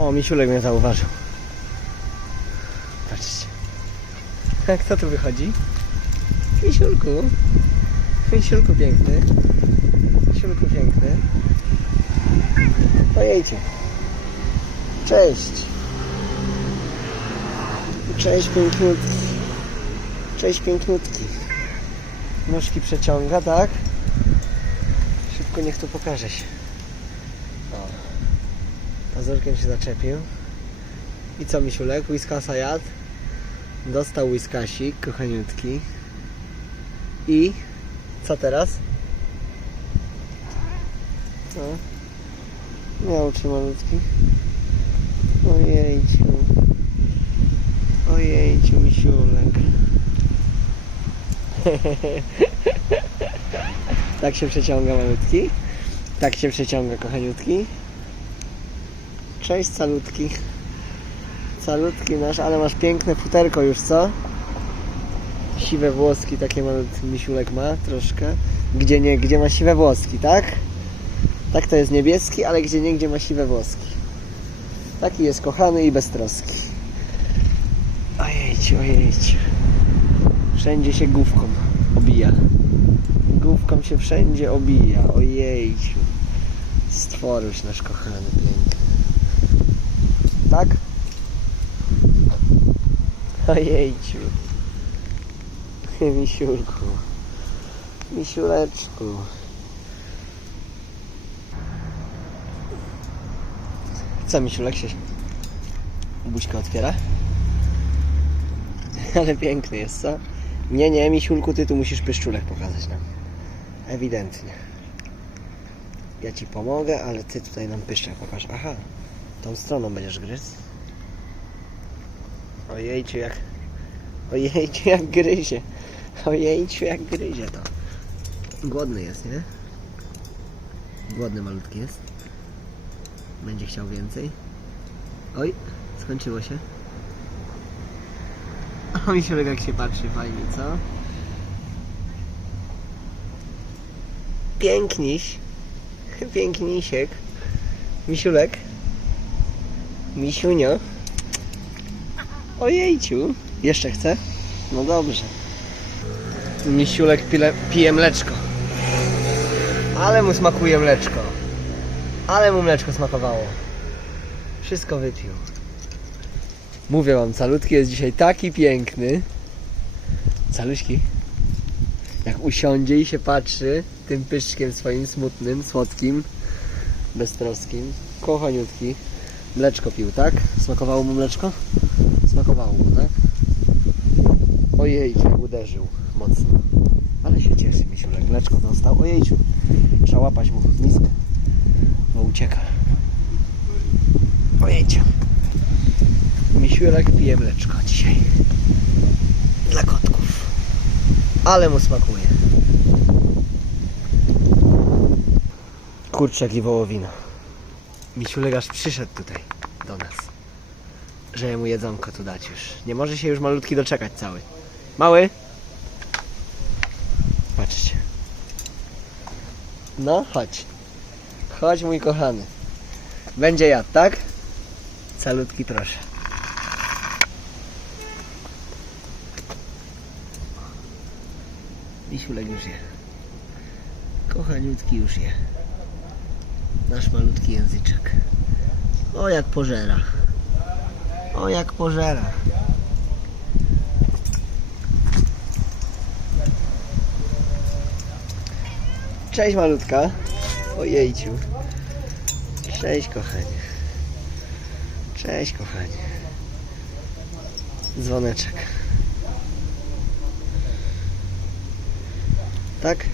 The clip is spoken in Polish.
O, misiulek mnie zauważył. Patrzcie. Kto tu wychodzi? Misiulku. Misiulku piękny. Misiulku piękny. Ojejcie. Cześć. Cześć piękniutki. Cześć piękniutki. Nóżki przeciąga, tak? Szybko niech tu pokaże się. Pazurkiem się zaczepił. I co misiulek? Whiskasa jadł. Dostał whiskasik, kochaniutki. I co teraz? No. Miał czy malutki? Ojejciu. Ojejciu, misiulek. tak się przeciąga malutki. Tak się przeciąga, kochaniutki. Cześć, calutki. Calutki nasz, ale masz piękne futerko już, co? Siwe włoski, takie malutki misiulek ma troszkę. Gdzie nie, gdzie ma siwe włoski, tak? Tak to jest niebieski, ale gdzie nie, gdzie ma siwe włoski. Taki jest kochany i beztroski. Ojejciu, ojejciu. Wszędzie się główką obija. Główką się wszędzie obija. Ojejciu. Stworuś nasz kochany piękny. Tak? Ojejciu. Misiulku. Misiuleczku. Co Misiulek się buźkę otwiera? Ale piękny jest, co? Nie, nie, Misiulku, ty tu musisz pyszczulek pokazać nam. Ewidentnie. Ja ci pomogę, ale ty tutaj nam pyszczek pokaż. Aha, tą stroną będziesz gryźć. Ojejciu, jak... Ojejciu, jak gryzie. Ojejciu, jak gryzie to. Głodny jest, nie? Głodny malutki jest. Będzie chciał więcej. Oj, skończyło się. O, misiulek jak się patrzy fajnie, co? Piękniś. Pięknisiek. Misiulek. Misiunio. Ojejciu. Jeszcze chce? No dobrze. Misiulek pile, pije mleczko. Ale mu smakuje mleczko. Ale mu mleczko smakowało. Wszystko wypił. Mówię wam, calutki jest dzisiaj taki piękny. Caluśki. Jak usiądzie i się patrzy tym pyszczkiem swoim smutnym, słodkim, beztroskim, kochaniutki. Mleczko pił, tak? Smakowało mu mleczko? Smakowało mu, tak? Ojej, jak uderzył mocno. Ale się cieszy, misiulek. Mleczko dostał. Ojejciu. Trzeba łapać mu miskę, bo ucieka. Ojejciu. Misiulek pije mleczko dzisiaj. Dla kotków. Ale mu smakuje. Kurczak i wołowina. Misiulek aż przyszedł tutaj do nas. Że mu jedzonko tu dać już. Nie może się już malutki doczekać cały. Mały? Patrzcie. No, chodź. Chodź mój kochany. Będzie jadł, tak? Calutki proszę. Misiulek już je. Kochaniutki już je. Nasz malutki języczek. O jak pożera. O jak pożera. Cześć malutka. Ojejciu. Cześć kochanie. Cześć kochanie. Dzwoneczek. Tak?